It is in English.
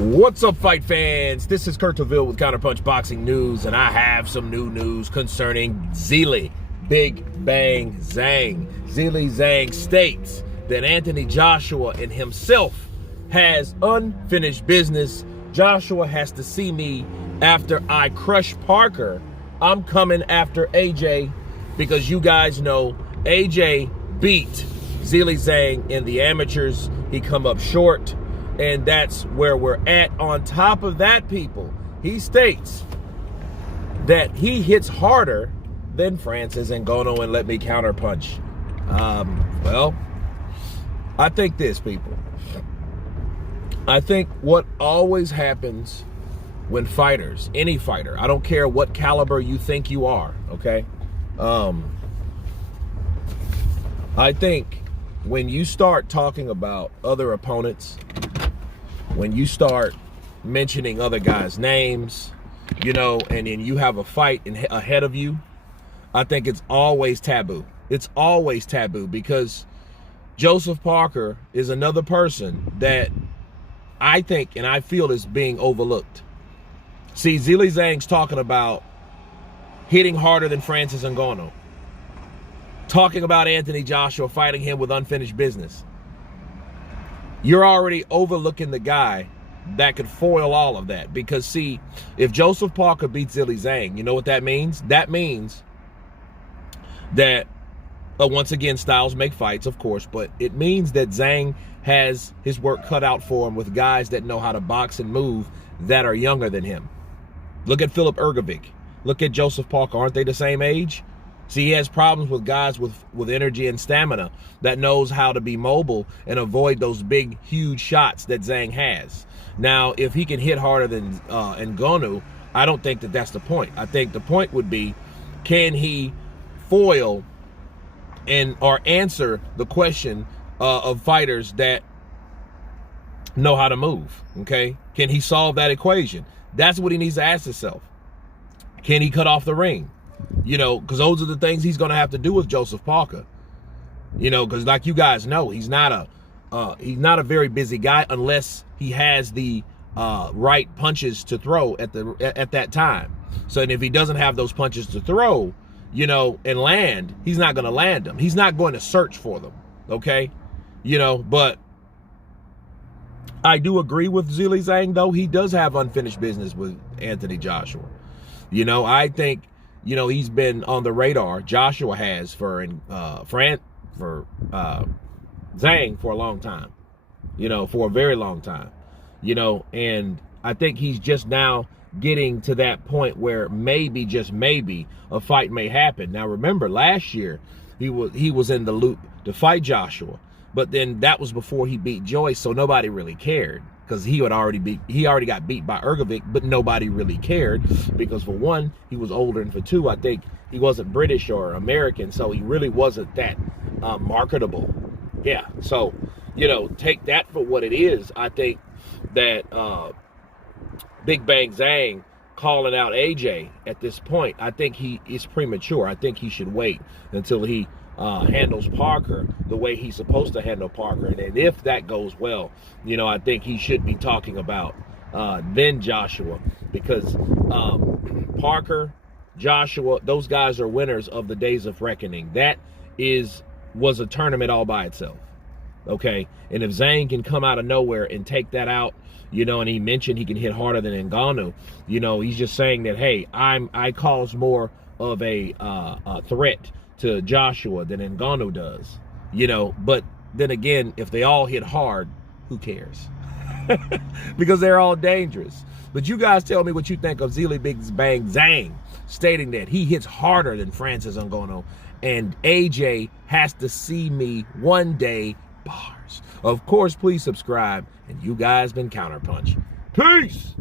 What's up, fight fans? This is Kurt DeVille with Counterpunch Boxing News, and I have some new news concerning Zhilei, Big Bang Zhang. Zhilei Zhang states that Anthony Joshua and himself has unfinished business. Joshua has to see me after I crush Parker. I'm coming after AJ because you guys know AJ beat Zhilei Zhang in the amateurs. He come up short. And that's where we're at. On top of that, people, he states that he hits harder than Francis Ngannou, and let me counterpunch. Well, I think this, people. I think what always happens when fighters, any fighter, I don't care what caliber you think you are, okay? I think when you start talking about other opponents, when you start mentioning other guys' names, you know, and then you have a fight ahead of you, I think it's always taboo. It's always taboo because Joseph Parker is another person that I think and I feel is being overlooked. See, Zhilei Zhang's talking about hitting harder than Francis Ngannou, talking about Anthony Joshua fighting him with unfinished business. You're already overlooking the guy that could foil all of that. Because, see, if Joseph Parker beats Zhilei Zhang, you know what that means? That means that, once again, styles make fights, of course, but it means that Zhang has his work cut out for him with guys that know how to box and move that are younger than him. Look at Philip Ergovic. Look at Joseph Parker. Aren't they the same age? See, he has problems with guys with energy and stamina that knows how to be mobile and avoid those big, huge shots that Zhang has. Now, if he can hit harder than Ngannou, I don't think that that's the point. I think the point would be, can he foil or answer the question of fighters that know how to move, okay? Can he solve that equation? That's what he needs to ask himself. Can he cut off the ring? You know, because those are the things he's going to have to do with Joseph Parker. You know, because like you guys know, he's not a very busy guy unless he has the right punches to throw at that time. So, and if he doesn't have those punches to throw, you know, and land, he's not going to land them. He's not going to search for them. Okay, you know, but I do agree with Zhilei Zhang, though. He does have unfinished business with Anthony Joshua. You know, I think, you know, he's been on the radar. Joshua has for Zhang for a long time, you know, for a very long time, you know, and I think he's just now getting to that point where maybe, just maybe, a fight may happen. Now, remember, last year he was in the loop to fight Joshua, but then that was before he beat Joyce, so nobody really cared. Because he already got beat by Ergovic, but nobody really cared because, for one, he was older, and for two, I think he wasn't British or American, so he really wasn't that marketable. Yeah, so, you know, take that for what it is. I think that Big Bang Zhang calling out AJ at this point, I think he is premature. I think he should wait until he handles Parker the way he's supposed to handle Parker. And if that goes well, you know, I think he should be talking about then Joshua, because Parker, Joshua, those guys are winners of the Days of Reckoning. That was a tournament all by itself. Okay, and if Zhang can come out of nowhere and take that out, you know, and he mentioned he can hit harder than Ngannou, you know, he's just saying that, hey, I cause more of a threat to Joshua than Ngannou does, you know. But then again, if they all hit hard, who cares? Because they're all dangerous. But you guys tell me what you think of Zhilei Big Bang Zhang stating that he hits harder than Francis Ngannou, and AJ has to see me one day. Bars. Of course, please subscribe, and you guys been Counterpunch. Peace.